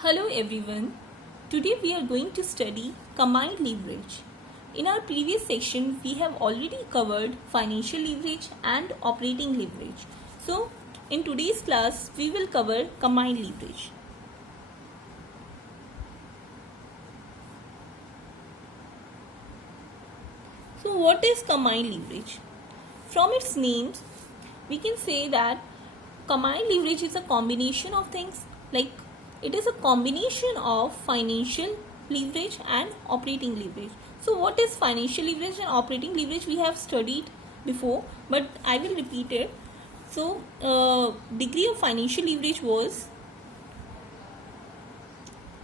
Hello everyone. Today we are going to study combined leverage. In our previous section, we have already covered financial leverage and operating leverage. So, in today's class, we will cover combined leverage. So, what is combined leverage? From its name, we can say that combined leverage is a combination of things, like it is a combination of financial leverage and operating leverage. So what is financial leverage and operating leverage we have studied before, but I will repeat it. So degree of financial leverage was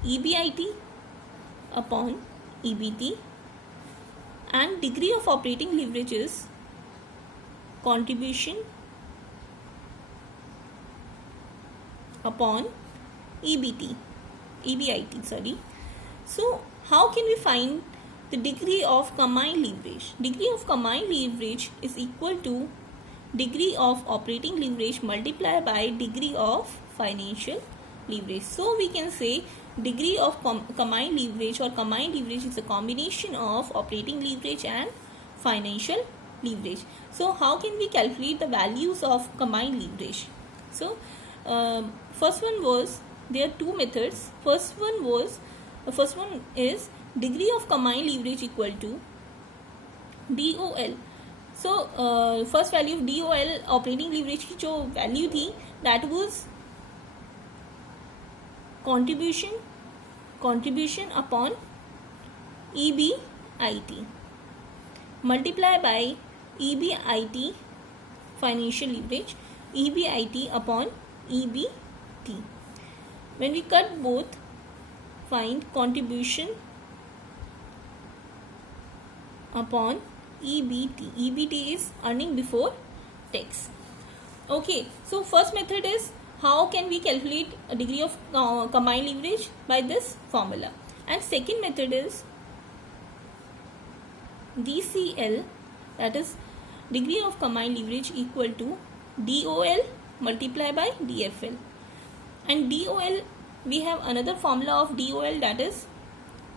EBIT upon EBT, and degree of operating leverage is contribution upon EBIT, sorry. So how can we find the degree of combined leverage? Degree of combined leverage is equal to degree of operating leverage multiplied by degree of financial leverage. So we can say degree of combined leverage or combined leverage is a combination of operating leverage and financial leverage. So how can we calculate the values of combined leverage? So first one was, there are two methods. First one is degree of combined leverage equal to DOL. So first value of DOL operating leverage की जो value थी, that was contribution upon EBIT multiply by EBIT financial leverage, EBIT upon EBT. When we cut both, find contribution upon EBT. EBT is earning before tax. Okay, so first method is how can we calculate a degree of combined leverage? By this formula. And second method is DCL, that is degree of combined leverage equal to DOL multiplied by DFL. And DOL, we have another formula of DOL, that is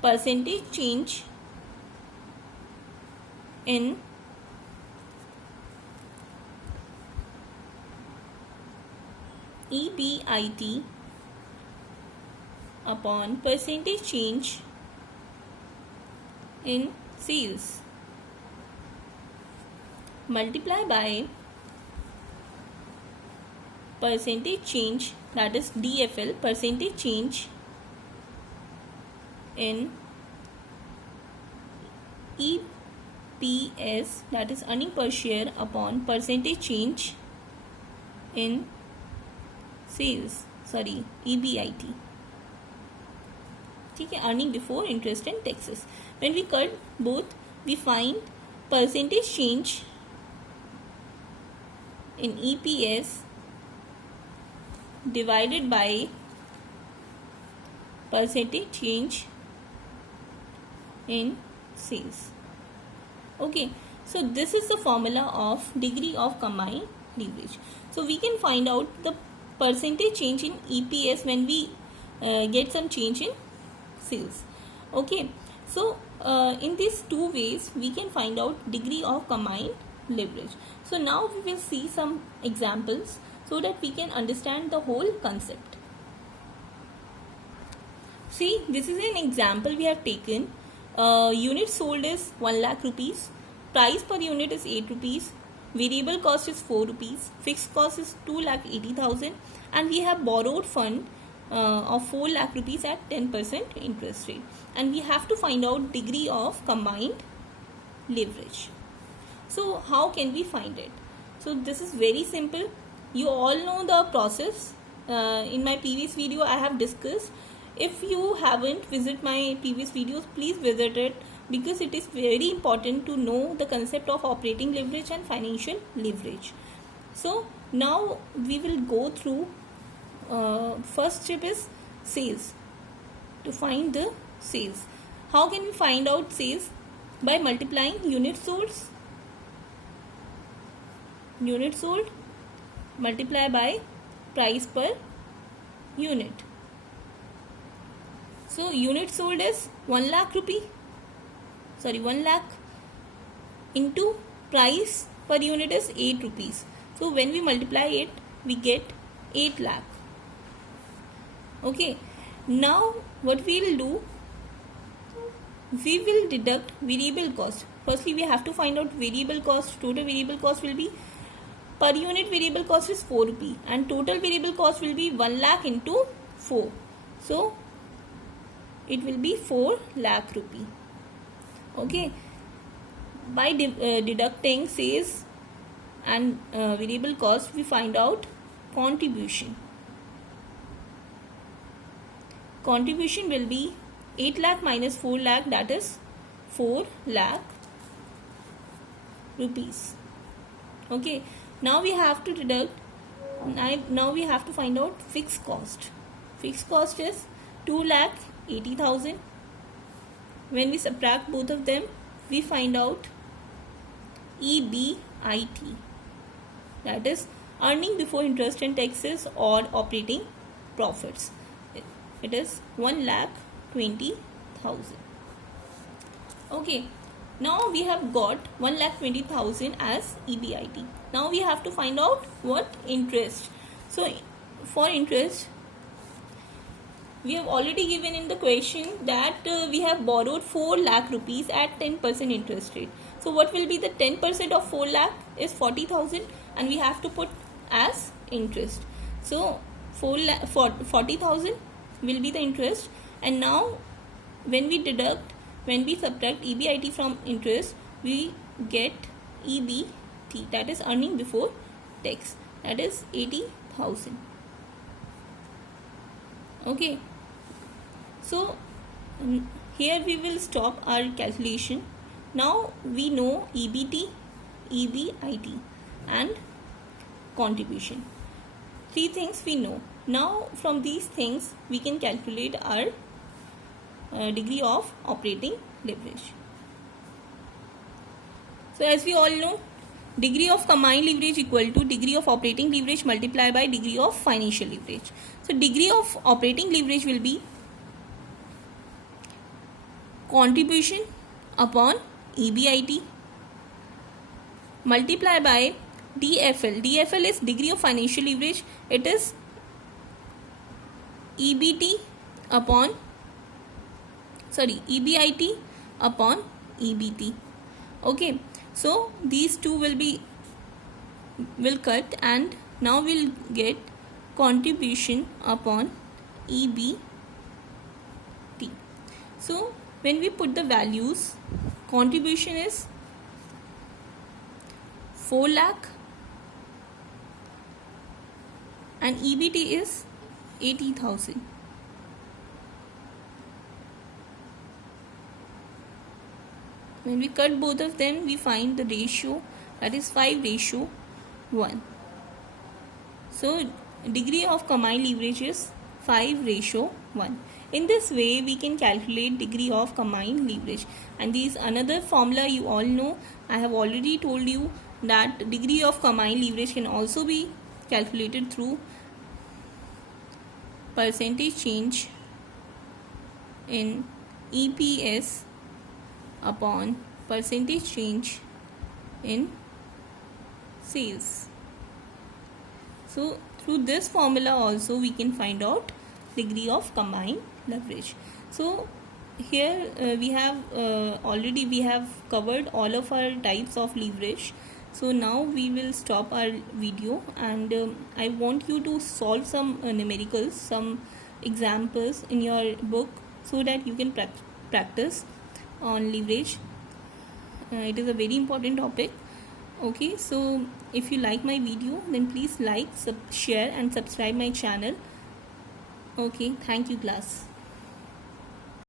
percentage change in EBIT upon percentage change in sales multiply by percentage change, that is DFL, percentage change in EPS, that is earning per share, upon percentage change in sales, sorry, EBIT. ठीक है, earning before interest and taxes. When we cut both, we find percentage change in EPS divided by percentage change in sales. Okay, so this is the formula of degree of combined leverage. So we can find out the percentage change in EPS when we get some change in sales. Okay, so in these two ways we can find out degree of combined leverage. So now we will see some examples so that we can understand the whole concept. See, this is an example we have taken. Unit sold is 1 lakh rupees, price per unit is 8 rupees, variable cost is 4 rupees, fixed cost is 2,80,000, and we have borrowed fund of 4 lakh rupees at 10% interest rate, and we have to find out degree of combined leverage. So how can we find it? So this is very simple. You all know the process. In my previous video I have discussed. If you haven't visited my previous videos, please visit it, because it is very important to know the concept of operating leverage and financial leverage. So now we will go through. First step is sales. To find the sales, how can we find out sales? By multiplying units sold multiply by price per unit. So unit sold is 1 lakh rupee. 1 lakh into price per unit is 8 rupees. So when we multiply it, we get 8 lakh. Okay. Now what we will do, we will deduct variable cost. Firstly, we have to find out variable cost. Total variable cost will be, per unit variable cost is 4 rupee and total variable cost will be 1 lakh into 4. So it will be 4 lakh rupee. Okay. By deducting sales and variable cost, we find out contribution. Contribution will be 8 lakh minus 4 lakh, that is 4 lakh rupees. Okay. Now we have to deduct, now we have to find out fixed cost. Fixed cost is 2,80,000. When we subtract both of them, we find out EBIT, that is earning before interest and taxes or operating profits. It is 1,20,000. Okay. Now we have got 1,20,000 as EBIT. Now we have to find out what interest. So for interest, we have already given in the question that we have borrowed 4 lakh rupees at 10% interest rate. So what will be the 10% of 4 lakh is 40,000 and we have to put as interest. So 40,000 will be the interest, and now when we subtract EBIT from interest, we get EBT, that is earning before tax, that is 80,000. Okay. So here we will stop our calculation. Now we know EBT, EBIT and contribution. 3 things we know. Now from these things we can calculate our degree of operating leverage. So as we all know, degree of combined leverage equal to degree of operating leverage multiplied by degree of financial leverage. So degree of operating leverage will be contribution upon EBIT multiplied by DFL. DFL is degree of financial leverage. It is EBIT upon EBT. Okay. So these two will cut and now we'll get contribution upon EBT. So when we put the values, contribution is 4 lakh and EBT is 80,000. When we cut both of them, we find the ratio, that is 5:1. So degree of combined leverage is 5:1. In this way we can calculate degree of combined leverage, and this another formula you all know. I have already told you that degree of combined leverage can also be calculated through percentage change in EPS upon percentage change in sales. So through this formula also we can find out degree of combined leverage. So here we have covered all of our types of leverage. So now we will stop our video, and I want you to solve some numericals, some examples in your book, so that you can practice on leverage. It is a very important topic. Okay, so if you like my video, then please like, share and subscribe my channel. Okay, thank you class.